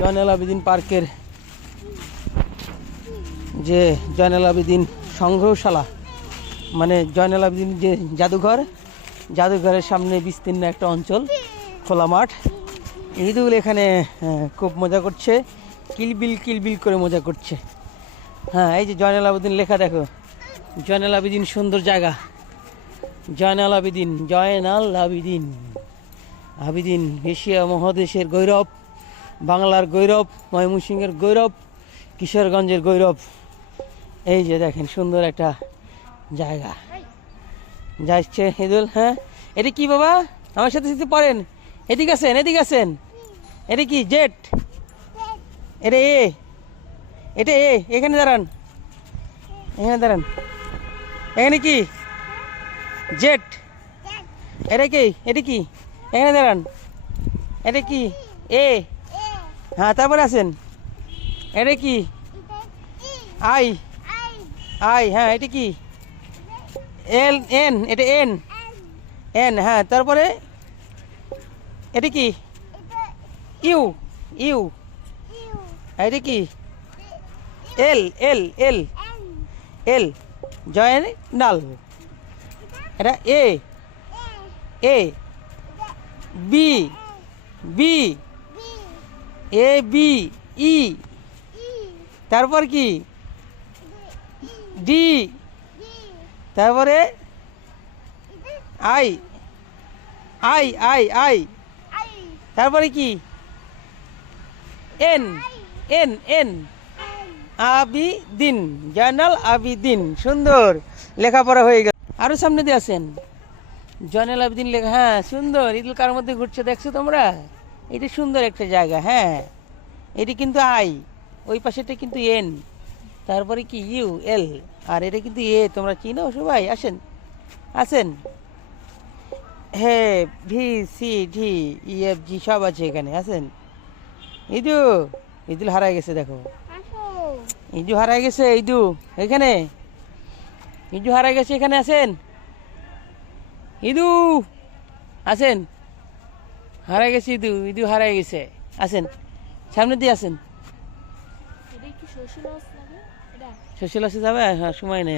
জয়নাল আবেদিন পার্কের যে জয়নাল আবেদিন সংগ্রহশালা, মানে জয়নাল আবেদিন যে জাদুঘরের সামনে বিস্তীর্ণ একটা অঞ্চল, খোলা মাঠ। ঈদুল এখানে খুব মজা করছে, কিলবিল করে মজা করছে। হ্যাঁ, এই যে জয়নাল আবেদিন লেখা দেখো, জয়নাল আবেদিন সুন্দর জায়গা। জয়নাল আবেদিন আবেদিন এশিয়া মহাদেশের গৌরব, বাংলার গৌরব, ময়মনসিংহের গৌরব, কিশোরগঞ্জের গৌরব। এই যে দেখেন সুন্দর একটা জায়গা যাচ্ছে ঈদুল। হ্যাঁ, এটা কি বাবা, আমার সাথে সাথে পড়েন, এদিকে আছেন। এটা কি জেট? এটা এ, এখানে দাঁড়ান। এখানে কি জেট? এটা কি এখানে দাঁড়ান। এটা কি এ? হ্যাঁ, তারপরে আছেন। এটা কি আই? হ্যাঁ, এটা কি এন? এটা এন। হ্যাঁ, তারপরে এটা কি ইউ? এটা কি এল? জয়নাল। এটা এ বি ই। তারপর কি ডি? তারপরে আই। তারপরে কি এন? আবিদিন, জয়নাল আবেদিন। সুন্দর লেখাপড়া হয়ে গেল। আরো সামনে দিয়ে আছেন, জয়নাল আবেদিন লেখা। হ্যাঁ, সুন্দর। ঈদুল কার মধ্যে ঘুরছে দেখছো তোমরা? এটা সুন্দর একটা জায়গা। হ্যাঁ, এটি কিন্তু আই, ওই পাশেটা কিন্তু এন, তারপরে কি ইউ এল, আর এটা কিন্তু এ। তোমরা চিনো সবাই? আছেন। হ্যাঁ, V C D E F G সব আছে এখানে। আছেন। ঈদুল হারাই গেছে দেখো, হারাই গেছে এখানে। হারাই গেছে এখানে। আছেন আছেন? হারাই গেছে হারাই গেছে। আছেন, সামনে দিয়ে আছেন। শ্বশুলাসে যাবে? হ্যাঁ, সময় নেই।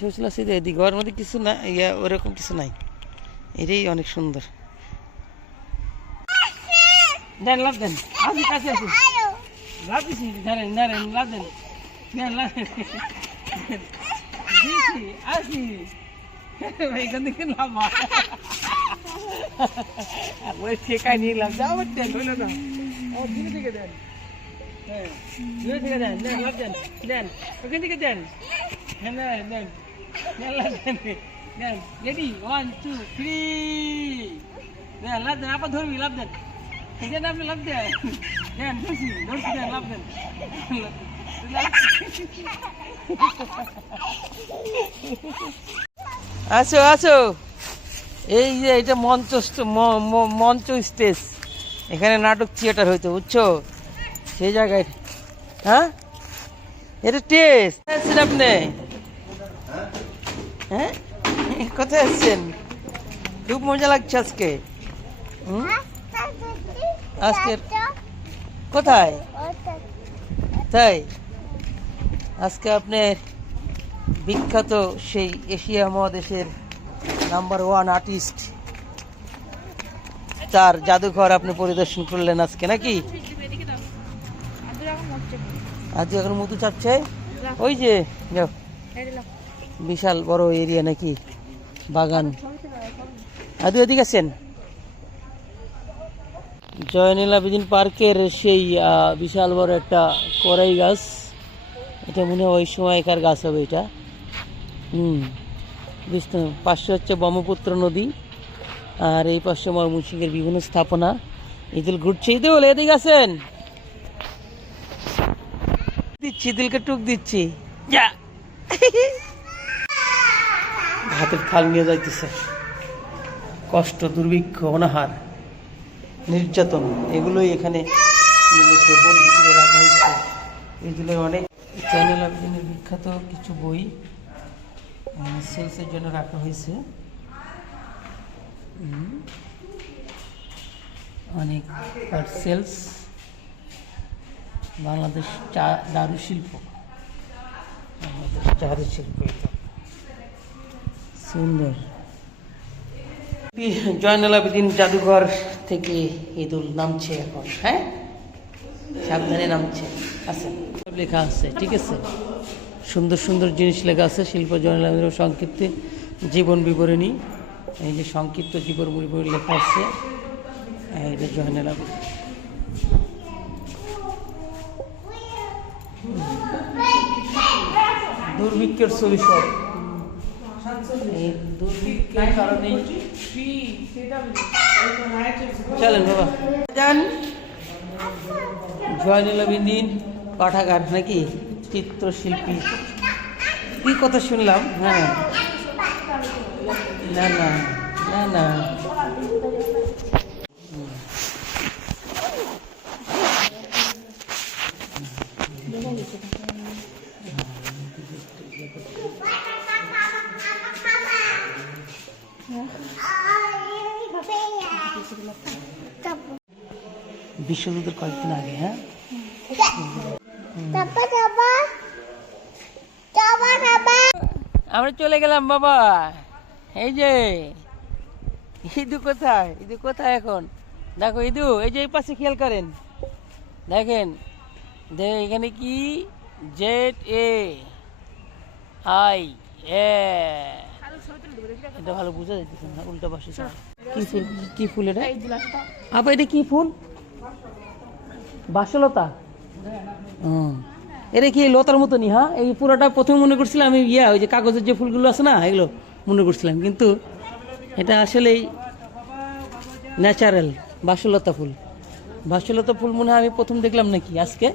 শ্বশুলাসে এদিকে ওর মধ্যে কিছু না, ওরকম কিছু নাই। এটাই অনেক সুন্দর। দেন, লাভ দেন। আসি, কাছে আসি, লাভ দিছি। ধরেন, লাভ দেন। আসি এইখান থেকে লাভ ঠেকাই নিয়ে লাভ যাও। দেন, হইল না। দূরে থেকে দেন। হ্যাঁ, দূরে থেকে দেন। লাভ দেন। ওখান থেকে দেন। হ্যাঁ, দেন। লাভ দেন। রেডি, 1 2 3। লাভ দেন। আপা ধরবি, লাভ দেন। দেন, আপনি লাভ দেন। ধরছি দেন, লাভ দেন। আসো। এই যে এটা মঞ্চ স্টেজ, এখানে নাটক থিয়েটার হইতো, বুঝছো? সেই জায়গায়। হ্যাঁ, এটা টেস্ট আসছেন আপনি? হ্যাঁ, কোথায় আসছেন? খুব মজা লাগছে আজকে। আজকে কোথায়? তাই আজকে আপনার বিখ্যাত সেই এশিয়া মহাদেশের নাম্বার 1 আর্টিস্ট, তার জাদুঘর আপনি পরিদর্শন করলেন আজকে নাকি? আজ এখন মধু চাপছে। ওই যে বিশাল বড় এরিয়া নাকি, বাগান। আদু এদিকে আছেন? জয়নাল আবেদিন পার্কের সেই বিশাল বড় একটা করাই গাছ, এটা মনে হয় ওই সময়কার গাছ হবে এটা। বুঝতে, পাশে হচ্ছে ব্রহ্মপুত্র নদী, আর এই পাশে ময়মনসিংহের বিভিন্ন স্থাপনা। ঈদুল ঘুরছে। ঈদুল এদিকে আছেন? দিচ্ছি, ঈদুলকে টুক দিচ্ছি। যা, হাতের থাল নিয়ে যাইতেছে। কষ্ট, দুর্ভিক্ষ, অনাহার, নির্যাতন, এগুলোই এখানে রাখা হয়েছে। এগুলোর অনেক জয়নাল আবেদিনের বিখ্যাত কিছু বই সেলসের জন্য রাখা হয়েছে। অনেক পার্সেলস, বাংলাদেশ চারুশিল্প, বাংলাদেশ চারুশিল্প, এটা সুন্দর। জয়নুল আবেদিন জাদুঘর থেকে ঈদুল নামছে এখন, হ্যাঁ সাবধানে নামছে, আছে লেখা আছে, ঠিক আছে, সুন্দর সুন্দর জিনিস লেখা আছে। শিল্প জয়নুল আবেদিন সংক্ষিপ্ত জীবন বিবরণী, এই যে সংক্ষিপ্ত জীবন বিবরণী লেখা আছে, এই যে জয়নুল আবেদিন। দুর্ভিক্ষের ছবি সব, এই দুর্ভিক্ষের কারণে। চলেন বাবা যান। জয়নুল আবেদিন পাঠাগার নাকি, চিত্রশিল্পী, কি কথা শুনলাম। হ্যাঁ, না না না না, বিশ্বযুদ্ধের কয়েকদিন আগে। হ্যাঁ, আমরা চলে গেলাম বাবা। এই যে ইদু কোথায়, ইদু কোথায় এখন, দেখো ইদু, এই যে এই পাশে খেয়াল করেন, দেখেন এখানে কি ZAI, এটা ভালো বোঝা যাইতেছে না, উল্টা পাশে কি ফুল, কি ফুল এটা আপা, এটা কি ফুল, বাসলতা, এটা কি লতার মতনই। হ্যাঁ, এই পুরোটা প্রথমে মনে করছিলাম আমি ওই যে কাগজের যে ফুলগুলো আছে না, এগুলো মনে করছিলাম, কিন্তু এটা আসলেই ন্যাচারাল বাসলতা ফুল। বাসলতা ফুল মনে হয় আমি প্রথম দেখলাম নাকি আজকে।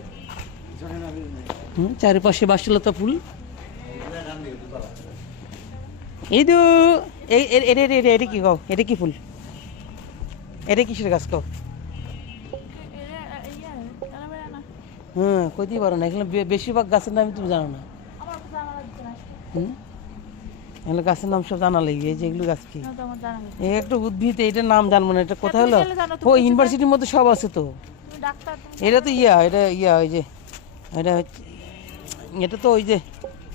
চারিপাশে বাসলতা ফুল। এই তো এটা কি কও, এটা কি ফুল, এটা কিসের গাছ কও। কইতে পারো না, এখানে বেশিরভাগ গাছের নাম তুমি জানো না। এগুলো গাছের নাম সব জানা লাগবে, এই যে এগুলো গাছ কি, এই একটা উদ্ভিদ, এইটার নাম জানবো না, এটা কোথায় হলো, ও ইউনিভার্সিটির মধ্যে সব আছে তো। এটা তো এটা ওই যে এটা তো ওই যে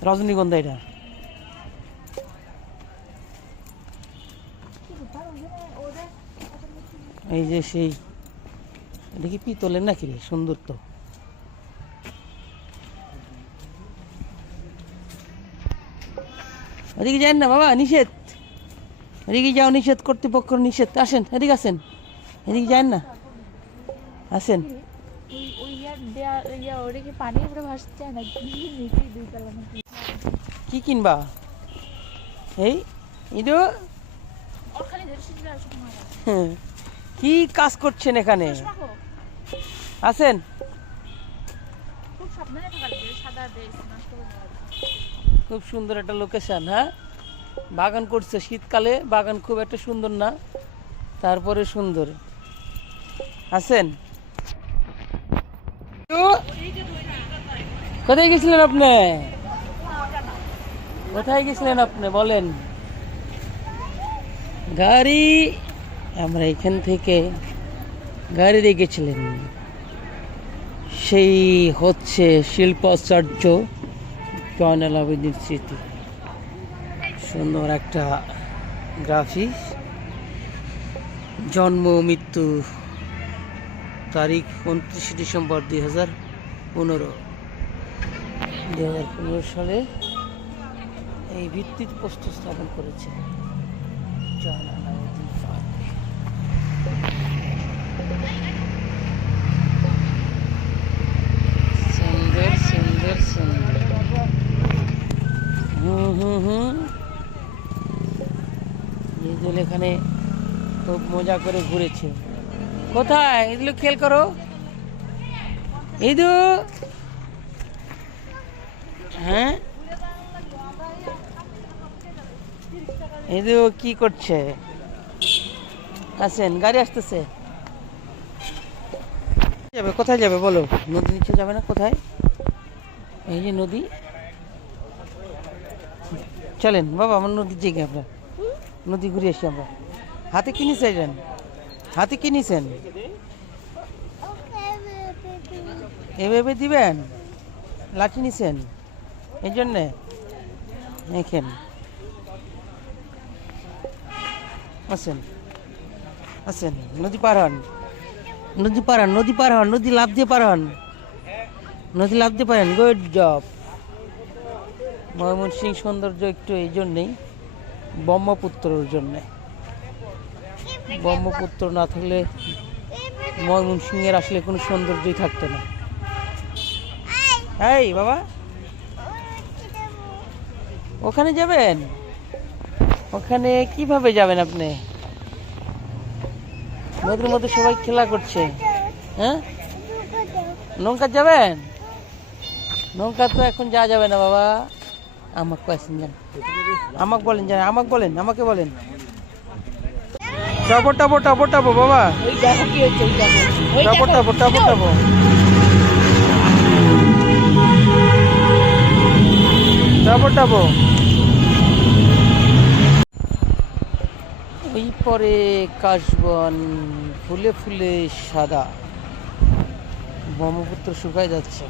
রজনীগন্ধা, এটা এই যে সেই, এটা কি পিতলের নাকি রে, সুন্দর তো। এদিকে যান না বাবা, নিষেধ, এদিকে যাও, নিষেধ, কর্তৃপক্ষ নিষেধ, আসেন এদিকে, আসেন এদিকে, যান না, আসেন। কি কিনবা, এই ইদু কি কাজ করছেন এখানে, আসেন। খুব সুন্দর একটা লোকেশন। হ্যাঁ, বাগান করছে, শীতকালে বাগান খুব একটা সুন্দর না, তারপরে সুন্দর। আছেন, কোথায় গেছিলেন আপনি, কোথায় গেছিলেন আপনি বলেন। গাড়ি, আমরা এখান থেকে গাড়ি দিয়ে গেছিলেন, সেই হচ্ছে শিল্পাচার্য জয়নুল আবেদিন স্মৃতি, সুন্দর একটা গ্রাফিক্স। জন্ম মৃত্যু তারিখ 29 ডিসেম্বর 2015 সালে এই ভিত্তির প্রস্তুত স্থাপন করেছে জয়নুল আবেদিন পার্ক। সুন্দর সুন্দর সুন্দর। ঈদুল এখানে খুব মজা করে ঘুরেছে। কোথায় এগুলো খেয়াল করো, ঈদু, হ্যাঁ ঈদু কি করছে, আসেন, গাড়ি আসতেছে, যাবে, কোথায় যাবে বলো, নদী নিচে যাবে না, কোথায়, এই যে নদী, চলেন বাবা, আমার নদীর জায়গায় আমরা নদী ঘুরে আসি আমরা। হাতে কি নিছেন, হাতে কি নিছেন, এভাবে দিবেন, লাঠি নিছেন এই জন্যে। দেখেন আছেন আছেন, নদী পার হন, নদী পার হন, নদী পার হন, নদী লাফ দিয়ে পার হন, নদী লাফ দিয়ে পারেন। Good job. ময়মনসিংহ সৌন্দর্য একটু এই জন্যেই, ব্রহ্মপুত্রর জন্যে। ব্রহ্মপুত্র না থাকলে ময়মনসিংহের আসলে কোনো সৌন্দর্যই থাকতো না। এই বাবা, ওখানে যাবেন? ওখানে কিভাবে যাবেন আপনি? নদীর মধ্যে সবাই খেলা করছে। হ্যাঁ, নৌকা যাবেন? নৌকা তো এখন যাওয়া যাবে না বাবা। আমাকে কোয়েশ্চেন জান, আমাকে বলেন, জান আমাকে বলেন, আমাকে বলেন। টাবো টাবো টাবো টাবো বাবা, টাবো টাবো টাবো টাবো। টাবো টাবো। ওই পরে কাশবন ফুলে ফুলে সাদা। ব্রহ্মপুত্র শুকায় যাচ্ছে,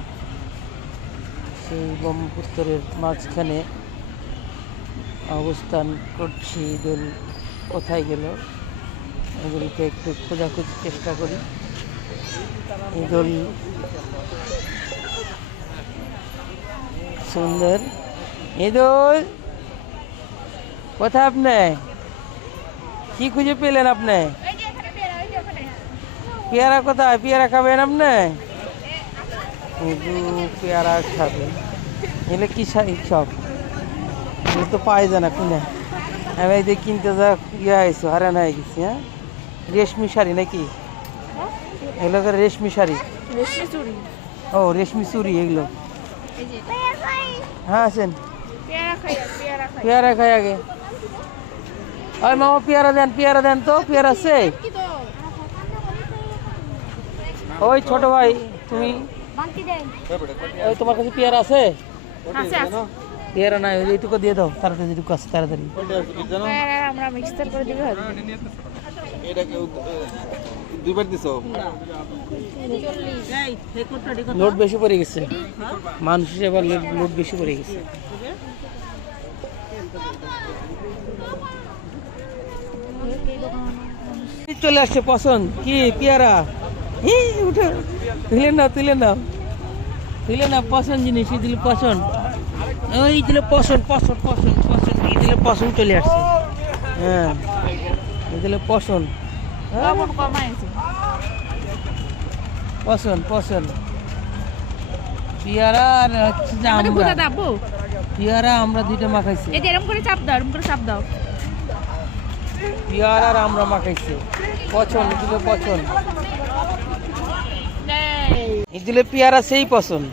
সেই ব্রহ্মপুত্রের মাঝখানে অবস্থান করছি। দোল কোথায় গেল, এগুলিকে একটু খোঁজাখুঁজির চেষ্টা করি। এই দোল সুন্দর। এই দোল কোথায়? আপনি কি খুঁজে পেলেন? আপনি পেয়ারা কোথায়? পেয়ারা খাবেন আপনি? পেয়ারা খাবেন? এগুলো কি সব? এগুলো তো পাই যায় না কোনে। আমি এই যে কিনতে যা ইয়ে হয়েছো, হারান হয়ে গেছি। হ্যাঁ, রেশমি শাড়ি নাকি? এগুলো রেশমি শাড়ি। ও রেশমি চুড়ি এগুলো। হ্যাঁ আছেন, পেয়ারা খাই আগে। ওই মামা পেয়ারা দেন, পেয়ারা দেন তো। পেয়ারা আছে? ওই ছোট ভাই তুমি, ওই তোমার কাছে পেয়ারা আছে? পেয়ারা নাই, এইটুকু দিয়ে দাও তাড়াতাড়ি, যেটুকু আছে তাড়াতাড়ি। লোড বেশি পড়ে গেছে, মানুষ এবার লোড বেশি পড়ে গেছে। চলে আসছে পছন্দ। কি পেয়ারা? উঠে তুলে নাও, তুলে নাও, তুলে নাও। পছন্দ জিনিস দিলে পছন্দ, ওই দিলে পছন্দ, পছন্দ পছন্দ পছন্দ, এই দিলে পছন্দ চলে আসছে। হ্যাঁ, এই দিলে পছন্দ, পছন্দ পছন্দ। পেয়ারা আর হচ্ছে যে আমরা, পেয়ারা আমরা দুইটা মাখাইছি। পেয়ারা আর আমরা মাখাইছি। পছন্দ দিলে পছন্দ, এই দিলে পেয়ারা সেই পছন্দ।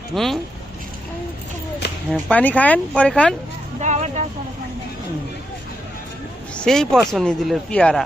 হ্যাঁ, পানি খায়েন পরে খান, সেই পছন্দ এই দিলে পেয়ারা।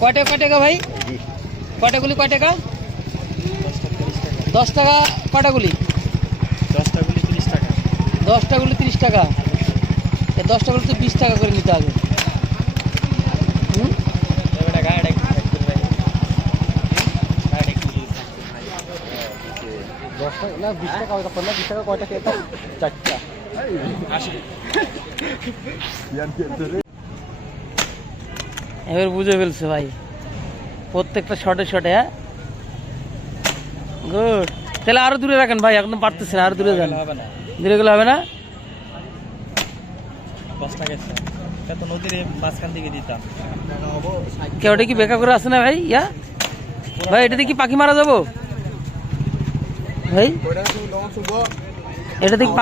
কয় টাকা ভাই? কটাগুলি কয় টাকা? 10 টাকা। কটাগুলি? 10টাগুলি 30 টাকা। 10টাগুলি 30 টাকা। 10টাগুলি তো 20 টাকা করে নিতে হবে। না 20 টাকা হবে, 20 টাকা কয়টা খেতাম? 4টা। এবার বুঝে ফেলছে ভাই, প্রত্যেকটা শর্টে শর্টে। হ্যাঁ, গুড। তাহলে আরো দূরে রাখেন ভাই, একদম পারতেছেন, আরো দূরে যান। দূরে গেলে হবে না। 10 টাকা তো নদীর মাঝখান থেকে দিতাম। ওটা কি বেকা করে আসে না ভাই? ভাই এটা দিয়ে কি পাখি মারা যাবো ভাই? এটা থেকে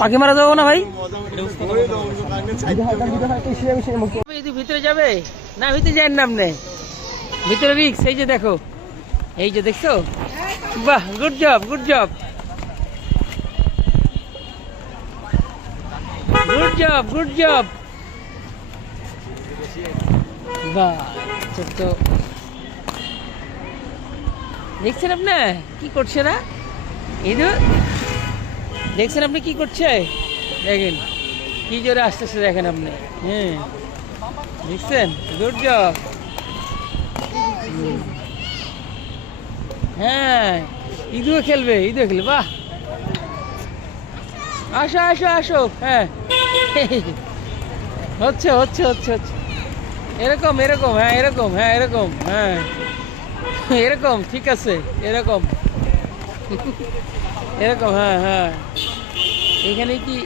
পাখি মারা যাবো না ভাই? ভিতরে যাবে না? ভিতরে যায় নাম নেই, ভিতরে রিক্স। এই যে দেখো, এই যে দেখছো, বাহ, good job, good job, good job, good job. বাহ, ছোট্ট দেখছেন আপনি কি করছে না? ইঁদুর দেখছেন আপনি কি করছে? দেখেন কি জোরে আসতেছে, দেখেন আপনি। হ্যাঁ, দেখছেন, গুড জব। হ্যাঁ, ইঁদুর খেলবে, ইঁদুর খেলবে, বাহ। আসো আসো আসো, হ্যাঁ, হচ্ছে হচ্ছে হচ্ছে হচ্ছে, এরকম এরকম, হ্যাঁ এরকম, হ্যাঁ এরকম, হ্যাঁ এরকম, ঠিক আছে, এরকম এরকম, হ্যাঁ হ্যাঁ। এখানে কি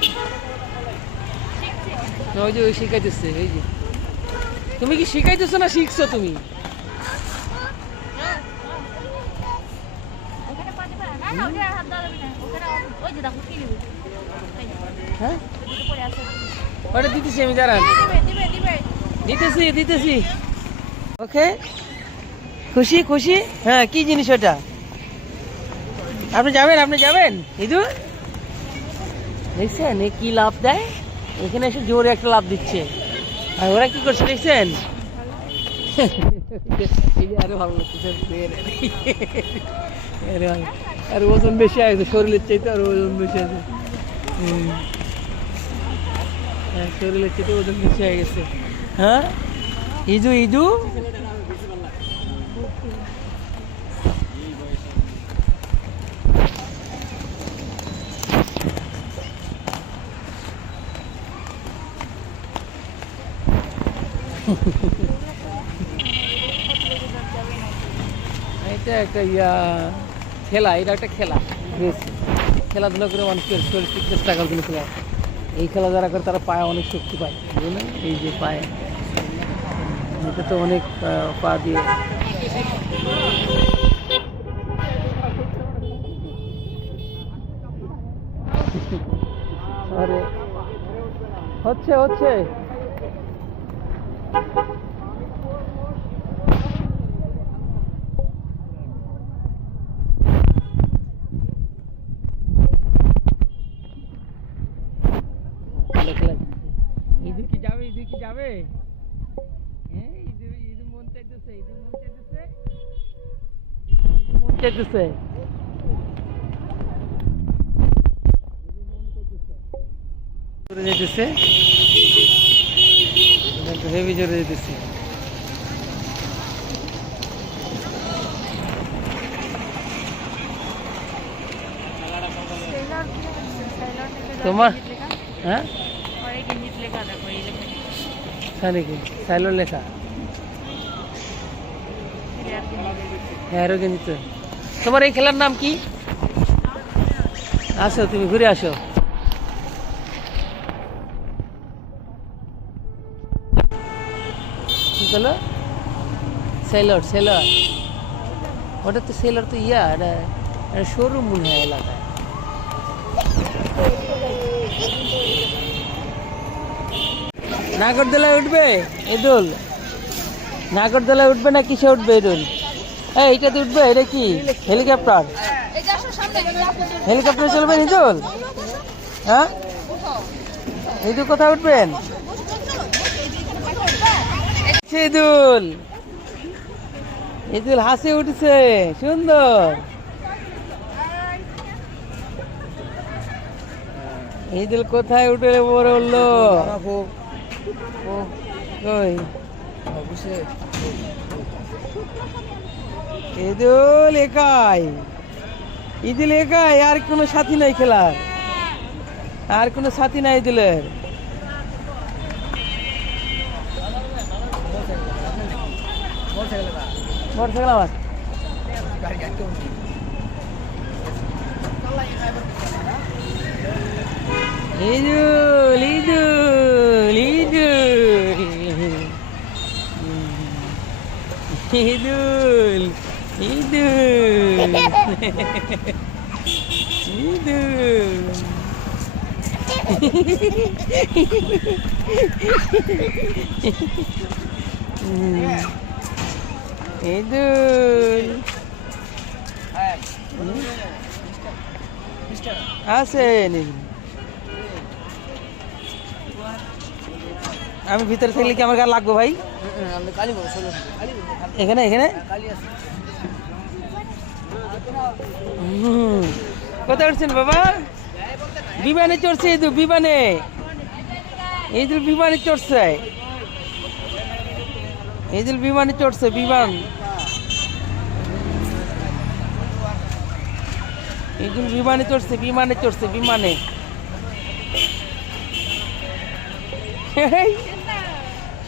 ওই যে ওই শিখাইতেছে, এই যে তুমি কি শিখাইতেছো না শিখছো তুমি? হ্যাঁ, ওটা দিতেছি আমি, দাঁড়ান, দিতেছি দিতেছি। ওকে, খুশি খুশি, হ্যাঁ। কি জিনিস ওটা? আপনি যাবেন, আপনি যাবেন? ইঁদুর দেখছেন এ কি লাভ দেয়, এখানে এসে জোরে একটা লাভ দিচ্ছে। আর ওরা কি করছে দেখছেন? আরো ভালো লাগছে, আর ওজন বেশি আছে শরীরের চাইতে, আর ওজন বেশি আছে। শরীরের চাইতে ওজন বেশি হয়ে গেছে। হ্যাঁ, ইদু ইদু, এটা একটা খেলা, এটা একটা খেলা, খেলাধুলা করে মানুষের শরীর ফিটনেস রাখার জন্য খেলা। এই খেলা যারা করে তারা পায়ে অনেক শক্তি পায়, বুঝলেন? এই যে পায়ে, এটা তো অনেক পা দিয়ে। আরে হচ্ছে হচ্ছে, ইঁদুর কি যাবে, ইঁদুর কি যাবে? হ্যাঁ, ইঁদুর ইঁদুর মন চাইতেছে, ইঁদুর মন চাইতেছে, ইঁদুর মন চাইতেছে, জোরে যেতেছে, হেভি জোরে যেতেছে। তোমার হ্যাঁ, নাকি সাইলোর লেখা, হ্যাঁ গেঞ্জিতে। তোমার এই খেলার নাম কি? আসো, তুমি ঘুরে আসো। কি বলো? সেলর, সেলর, ওটা তো সেলর তো ইয়া, এটা শোরুম মনে হয় এলাকায়। নাগরদোলায় উঠবে এদুল? নাগরদোলায় উঠবে না কিসে উঠবে এদুল? এইটাতে উঠবে? এটা কি হেলিকপ্টার? হেলিকপ্টারে চলবেন ইদুল? হ্যাঁ, ইদুল কোথায় উঠবেন? ইদুল, ইদুল হাসি উঠছে, সুন্দর। ইদুল কোথায় উঠে বললো? কই ইদুল একাই, ইদুল একাই, আর কোনো সাথী নাই খেলার, আর কোনো সাথী নাই ইদুলের। মোটরসাইকেল আমার ইদুল, ইদুল, ইদুল, ইদুল, ইদুল, ইদুল। ঈদুল আসেন, আমি ভিতরে থাকলে কি আমার গায়ে লাগবো ভাই? এখানে এখানে কোথায় উঠছেন বাবা? বিমানে চড়ছে ঈদুল, বিমানে। ঈদুল বিমানে চড়ছে, ঈদুল বিমানে চড়ছে, বিমান। ঈদুল বিমানে চড়ছে, বিমানে চড়ছে, বিমানে।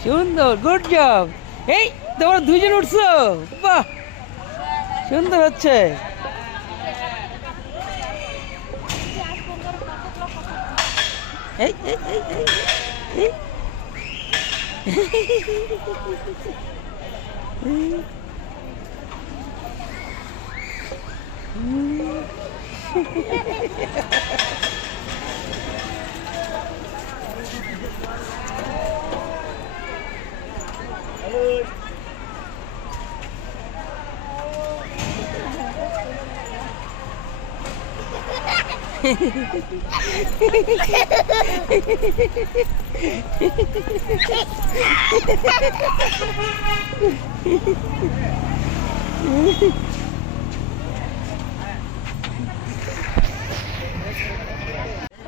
সুন্দর, গুড জব। এই তোমরা দুইজন উঠছো, বাহ সুন্দর হচ্ছে। এই এই এই এই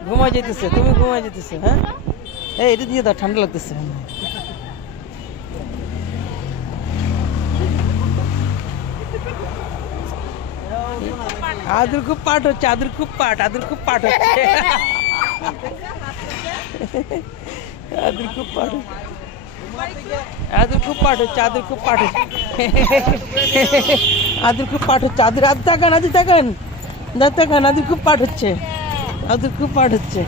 ঘুমাই যেতেছে, তুমি ঘুমাই যেতেছে। হ্যাঁ এই এটা দিয়ে দাও, ঠান্ডা লাগতেছে। আদুর খুব পাঠ হচ্ছে, আদুর খুব পাঠ, আদুর খুব পাঠ হচ্ছে, আদুর খুব পাঠ, আদুর খুব পাঠ হচ্ছে, আদুর খুব পাঠ হচ্ছে, আদুর খুব পাঠ হচ্ছে, আদুর আদ তাকান, আদুর তাকান, দাঁত তাকান, আদুর খুব পাঠ হচ্ছে, আদুর খুব পাঠ হচ্ছে।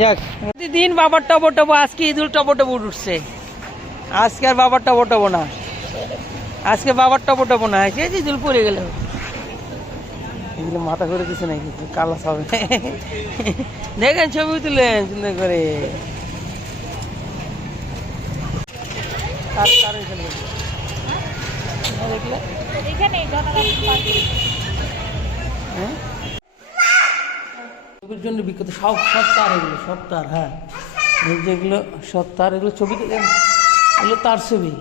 যাক, প্রতিদিন বাবার টবো টবো, আজকে ঈদুল টবো টবো উঠছে। আজকে আর বাবার টবো টবো না, আজকে বাবার টবো টবো না, সে ঈদুল পড়ে গেল। এগুলো মাথা করে দিচ্ছে নাকি কালা সবে। দেখেন ছবি তুলেন সুন্দর করে। ছবির জন্য বিখ্যাত, সব সব তার, এগুলো সব তার। হ্যাঁ এই যেগুলো সব তার, এগুলো ছবিতে এগুলো তার ছবি,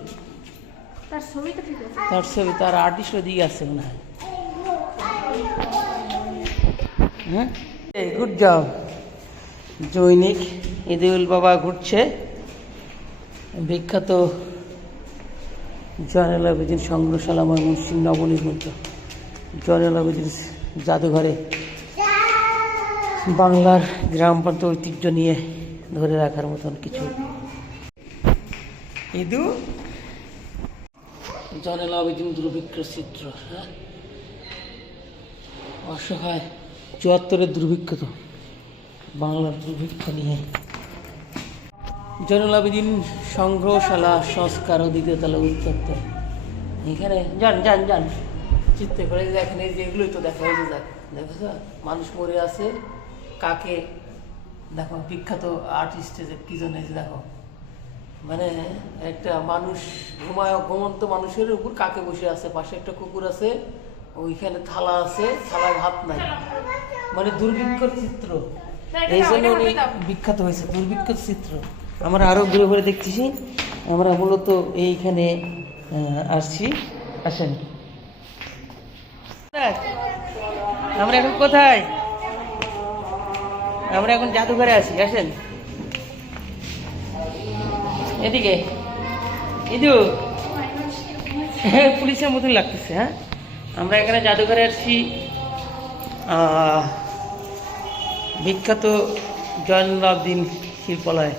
তার ছবি, তার আর্টিস্ট ওদিকে আছে মনে হয়। হ্যাঁ গুড জব। জৈনিক ঈদুল বাবা ঘুরছে বিখ্যাত জয়নুল আবেদিন সংগ্রহশালা, ময়মনসিংহ নবনির্মিত জয়নুল আবেদিন জাদুঘরে বাংলার গ্রামপ্রান্ত ঐতিহ্য নিয়ে ধরে রাখার মতন কিছু। ঈদু জয়নুল আবেদিন দুর্ভিক্ষ চিত্র। হ্যাঁ অসহায় ৭৪-এর দুর্ভিক্ষ, তো বাংলার দুর্ভিক্ষ নিয়ে। জয়নুল আবেদিন সংগ্রহশালা সংস্কার ও দ্বিতীয় তলা উত্তর। এখানে যান যান যান, চিত্তে করে দেখেন, এই যে এগুলোই তো দেখা হয়েছে। দেখো মানুষ মরে আছে, কাকে দেখো, বিখ্যাত আর্টিস্টের কি জন্য দেখো, মানে একটা মানুষ ঘুমন্ত মানুষের উপর কাকে বসে আছে, পাশে একটা কুকুর আছে, ওইখানে থালা আছে, থালায় ভাত নাই, মানে দুর্ভিক্ষর চিত্র। এই জন্য উনি বিখ্যাত হয়েছে, দুর্ভিক্ষর চিত্র। আমরা আরো ঘুরে ঘুরে দেখতেছি, আমরা মূলত এইখানে আসছি। আসেন, আমরা এখন কোথায়? আমরা এখন জাদুঘরে আছি। আসেন এদিকে। ইদু পুলিশের মতন লাগতেছে। হ্যাঁ আমরা এখানে জাদুঘরে আসছি, বিখ্যাত জয়নুল আবেদিন শিল্পালয়।